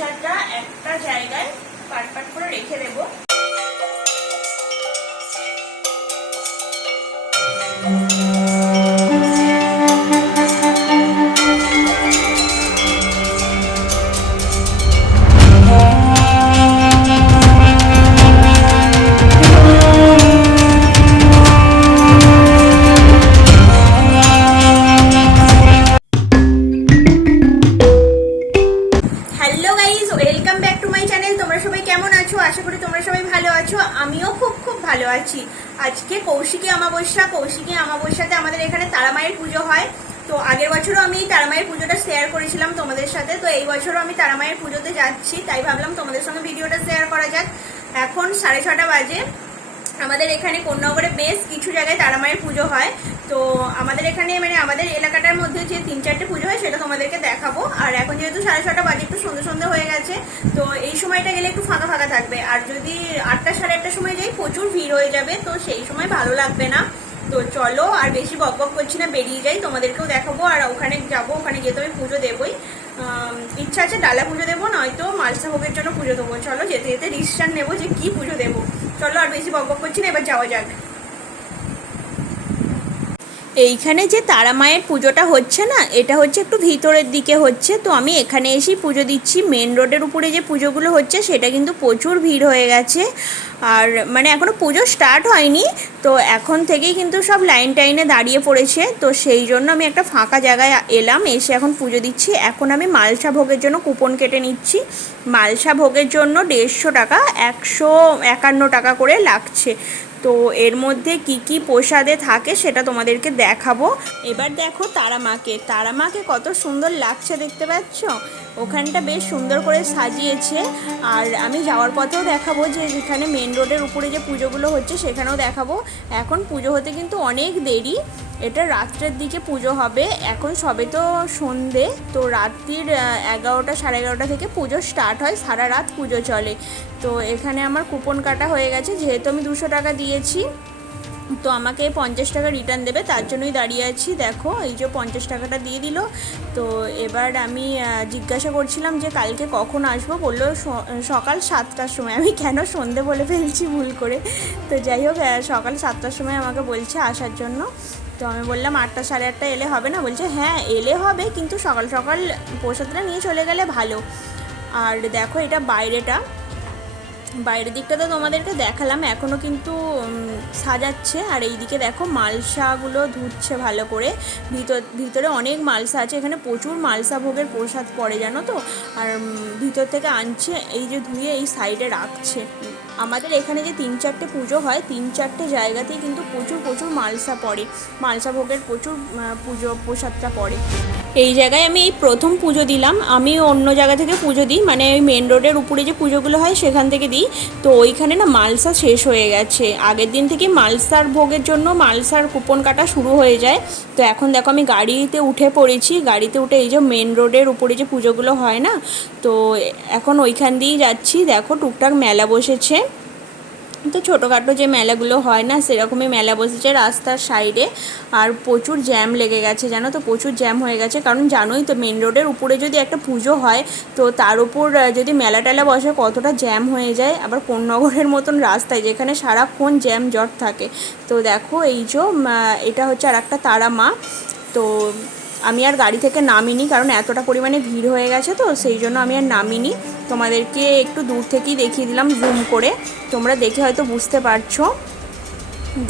প্রসাদটা একটা জায়গায় পাট পাট করে রেখে দেবো। আমিও খুব খুব ভালো আছি। আজকে কৌশিকী অমাবস্যা। কৌশিকী অমাবস্যাতে আমাদের এখানে তারা মায়ের পুজো হয়। তো আগের বছরও আমি তারা মায়ের পুজোটা শেয়ার করেছিলাম তোমাদের সাথে। তো এই বছরও আমি তারা মায়ের পুজোতে যাচ্ছি, তাই ভাবলাম তোমাদের সঙ্গে ভিডিওটা শেয়ার করা যাক। এখন 6:30 বাজে। আমাদের এখানে কোন্নগরে বেশ কিছু জায়গায় তারা মায়ের পুজো হয়। তো আমাদের এখানে মানে আমাদের এলাকাটার মধ্যে যে 3-4টে পুজো হয় সেটা তোমাদেরকে দেখাবো। আর এখন যেহেতু 6:30 বাজে, একটু সন্ধ্যে সন্ধ্যে হয়ে গেছে, তো এই সময়টা গেলে একটু ফাঁকা ফাঁকা থাকবে। আর যদি 8টা 8:30 সময় যাই প্রচুর ভিড় হয়ে যাবে, তো সেই সময় ভালো লাগবে না। তো চলো আর বেশি বক বক করছি না, বেরিয়ে যাই, তোমাদেরকেও দেখাবো। আর ওখানে যাবো, ওখানে গিয়ে তো আমি পুজো দেবোই। ইচ্ছা আছে ডালা পুজো দেবো, নয়তো মালসা ভোগের জন্য পুজো দেবো। চলো যেতে যেতে ডিসিশন নেবো যে কি পুজো দেবো। চলো আর বেশি বক বক করছি না, এবার যাওয়া যাক। এইখানে যে তারা মায়ের পুজোটা হচ্ছে না, এটা হচ্ছে একটু ভিতরের দিকে হচ্ছে। তো আমি এখানে এসেই পুজো দিচ্ছি। মেন রোডের উপরে যে পুজোগুলো হচ্ছে সেটা কিন্তু প্রচুর ভিড় হয়ে গেছে। আর মানে এখনও পুজো স্টার্ট হয়নি, তো এখন থেকেই কিন্তু সব লাইন টাইনে দাঁড়িয়ে পড়েছে। তো সেই জন্য আমি একটা ফাঁকা জায়গায় এলাম, এসে এখন পুজো দিচ্ছি। এখন আমি মালসা ভোগের জন্য কুপন কেটে নিচ্ছি। মালসা ভোগের জন্য 150 টাকা, 151 টাকা করে লাগছে। তো এর মধ্যে কি কি প্রসাদে থাকে সেটা তোমাদেরকে দেখাবো। এবার দেখো তারা মাকে কত সুন্দর লাগছে, দেখতে পাচ্ছ? ওখানটা বেশ সুন্দর করে সাজিয়েছে। আর আমি যাওয়ার পথেও দেখাবো যে যেখানে মেন রোডের উপরে যে পুজোগুলো হচ্ছে সেখানেও দেখাবো। এখন পুজো হতে কিন্তু অনেক দেরি, এটা রাত্রের দিকে পুজো হবে। এখন সবে তো সন্ধে, তো রাত্রির 11টা 11:30 থেকে পুজো স্টার্ট হয়, সারা রাত পুজো চলে। তো এখানে আমার কুপন কাটা হয়ে গেছে, যেহেতু আমি 200 টাকা দিয়েছি, তো আমাকে 50 টাকা রিটার্ন দেবে, তার জন্যই দাঁড়িয়ে আছি। দেখো এই যে 50 টাকাটা দিয়ে দিল। তো এবার আমি জিজ্ঞাসা করছিলাম যে কালকে কখন আসবো, বললো সকাল 7টার সময়। আমি কেন সন্ধে বলে ফেলছি ভুল করে। তো যাই হোক, সকাল 7টার সময় আমাকে বলছে আসার জন্য। তো আমি বললাম 8টা 8:30 এলে হবে না? বলছে হ্যাঁ এলে হবে, কিন্তু সকাল সকাল প্রসাদটা নিয়ে চলে গেলে ভালো। আর দেখো এটা বাইরের দিকটা তো তোমাদেরকে দেখালাম, এখনও কিন্তু সাজাচ্ছে। আর এইদিকে দেখো মালসাগুলো ধুচ্ছে ভালো করে। ভিতরে অনেক মালসা আছে, এখানে প্রচুর মালসা ভোগের প্রসাদ পড়ে, জানো তো। আর ভিতর থেকে আনছে, এই যে ধুয়ে এই সাইডে রাখছে। আমাদের এখানে যে 3-4টে পুজো হয়, 3-4টে জায়গাতেই কিন্তু প্রচুর মালসা পড়ে, মালসা ভোগের প্রচুর প্রসাদটা পড়ে। এই জায়গায় আমি এই প্রথম পুজো দিলাম। আমি অন্য জায়গা থেকে পুজো দিই, মানে ওই মেন রোডের উপরে যে পুজোগুলো হয় সেখান থেকে দিই। তো ওইখানে না মালসা শেষ হয়ে গেছে, আগের দিন থেকে মালসার ভোগের জন্য মালসার কুপন কাটা শুরু হয়ে যায়। তো এখন দেখো আমি গাড়িতে উঠে পড়েছি, গাড়িতে উঠে এই যে মেন রোডের উপরে যে পুজোগুলো হয় না, তো এখন ওইখান দিয়েই যাচ্ছি। দেখো টুকটাক মেলা বসেছে, তো ছোটোখাটো যে মেলাগুলো হয় না সেরকমই মেলা বসেছে রাস্তার সাইডে। আর প্রচুর জ্যাম লেগে গেছে, জানো তো, প্রচুর জ্যাম হয়ে গেছে। কারণ জানোই তো মেন রোডের উপরে যদি একটা পুজো হয়, তো তার উপর যদি মেলা টেলা বসে কতটা জ্যাম হয়ে যায়। আবার কোন্নগরের মতন রাস্তায় যেখানে সারাক্ষণ জ্যাম জট থাকে। তো দেখো এই যে এটা হচ্ছে আর একটা তারা মা। তো আমি আর গাড়ি থেকে নামিনি, কারণ এতটা পরিমাণে ভিড় হয়ে গেছে, তো সেই জন্য আমি আর নামিনি। তোমাদেরকে একটু দূর থেকেই দেখিয়ে দিলাম জুম করে, তোমরা দেখে হয়তো বুঝতে পারছো।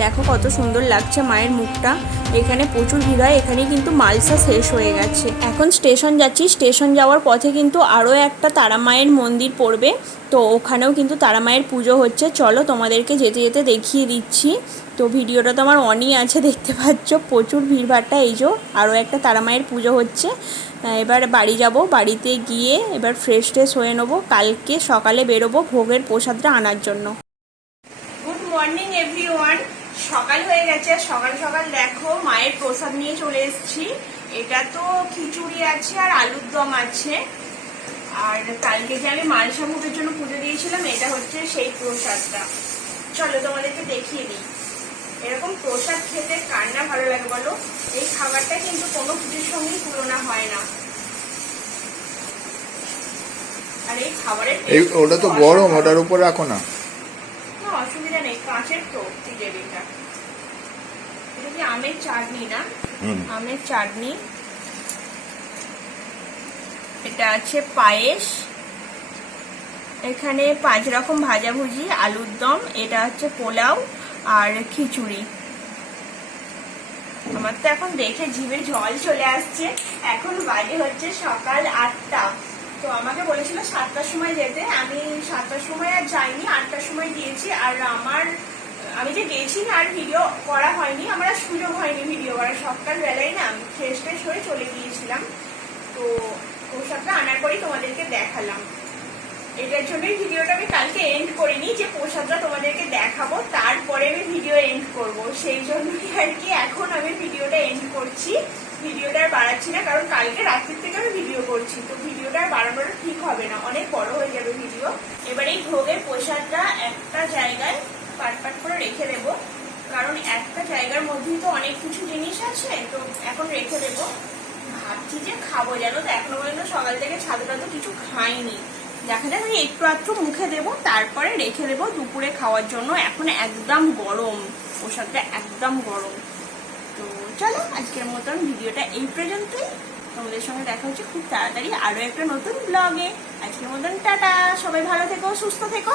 দেখো কত সুন্দর লাগছে মায়ের মুখটা। এখানে প্রচুর ভিড় হয়, এখানে কিন্তু মালসা শেষ হয়ে গেছে। এখন স্টেশন যাচ্ছি, স্টেশন যাওয়ার পথে কিন্তু আরও একটা তারা মায়ের মন্দির পড়বে, তো ওখানেও কিন্তু তারা মায়ের পুজো হচ্ছে। চলো তোমাদেরকে যেতে যেতে দেখিয়ে দিচ্ছি। তো ভিডিওটা তো আমার অনই আছে, দেখতে পাচ্ছ প্রচুর ভিড়ভাড়টা। এই যে আরও একটা তারা মায়ের পুজো হচ্ছে। এবার বাড়ি যাব, বাড়িতে গিয়ে এবার ফ্রেশ ট্রেশ হয়ে নেবো, কালকে সকালে বেরোবো ভোগের প্রসাদটা আনার জন্য। Good morning everyone. সকাল হয়ে গেছে, সকাল সকাল দেখো মায়ের প্রসাদ নিয়ে চলে এসেছি। এটা তো খিচুড়ি আছে আর আলুর দম আছে। আর কালকে যে আমি মালসা ভোগের জন্য পুজো দিয়েছিলাম, এটা হচ্ছে সেই প্রসাদটা। চলো তোমাদেরকে দেখিয়ে দিই। এরকম প্রসাদ খেতে কার না ভালো লাগে বলো? এই খাবারটা কিন্তু কোনো কিছুর সঙ্গেই তুলনা হয় না। আর এই খাবারের ওটা তো গরম, ওটার উপর রাখো না। অসুবিধা নেই, কাঁচের তো জিলেবিটা। এটা কি আমের চাটনি না? আমের চাটনি। এটা আছে পায়েস, এখানে 5 রকম ভাজাভুজি, আলুর দম, এটা হচ্ছে পোলাও আর খিচুড়ি। আমার তো এখন দেখে জিভে জল চলে আসছে। এখন বাজে হচ্ছে সকাল 8টা। তো আমাকে বলেছিল 7টার সময় যেতে, আমি 7টার সময় আর যাইনি, 8টার সময় গিয়েছি। আর আমি যে গেছি না, আর ভিডিও করা হয়নি, আমার আর সুযোগ হয়নি ভিডিও করার। সকালবেলায় না ফ্রেশ ট্রেশ হয়ে চলে গিয়েছিলাম। তো প্রসাদটা আনার পরেই তোমাদেরকে দেখালাম। এটার জন্যই ভিডিওটা আমি কালকে এন্ড করিনি, যে প্রসাদটা তোমাদেরকে দেখাবো তারপরে আমি ভিডিও এন্ড করব। সেই জন্যই আর কি এখন আমি ভিডিওটা এন্ড করছি। ভিডিওটা আর বাড়াচ্ছি না, কারণ কালকে রাত্রির থেকে আমি ভিডিও করছি, তো ভিডিওটা আর বাড়ানোটা ঠিক হবে না, অনেক বড় হয়ে যাবে ভিডিও। এবার এই ভোগের প্রসাদটা একটা জায়গায় পাট পাট করে রেখে দেব, কারণ একটা জায়গার মধ্যেই তো অনেক কিছু জিনিস আছে, তো এখন রেখে দেবো। ভাবছি যে খাবো, জানো তো এখনো পর্যন্ত সকাল থেকে ছাদু টাদু কিছু খাইনি। দেখা যাক, আমি একটু আধটু মুখে দেবো, তারপরে রেখে দেবো দুপুরে খাওয়ার জন্য। এখন একদম গরম, প্রসাদটা একদম গরম। তো চলো আজকের মতন ভিডিওটা এই পর্যন্তই। তোমাদের সঙ্গে দেখা হচ্ছে খুব তাড়াতাড়ি আরো একটা নতুন ব্লগে। আজকের মতন টাটা, সবাই ভালো থেকো, সুস্থ থেকো।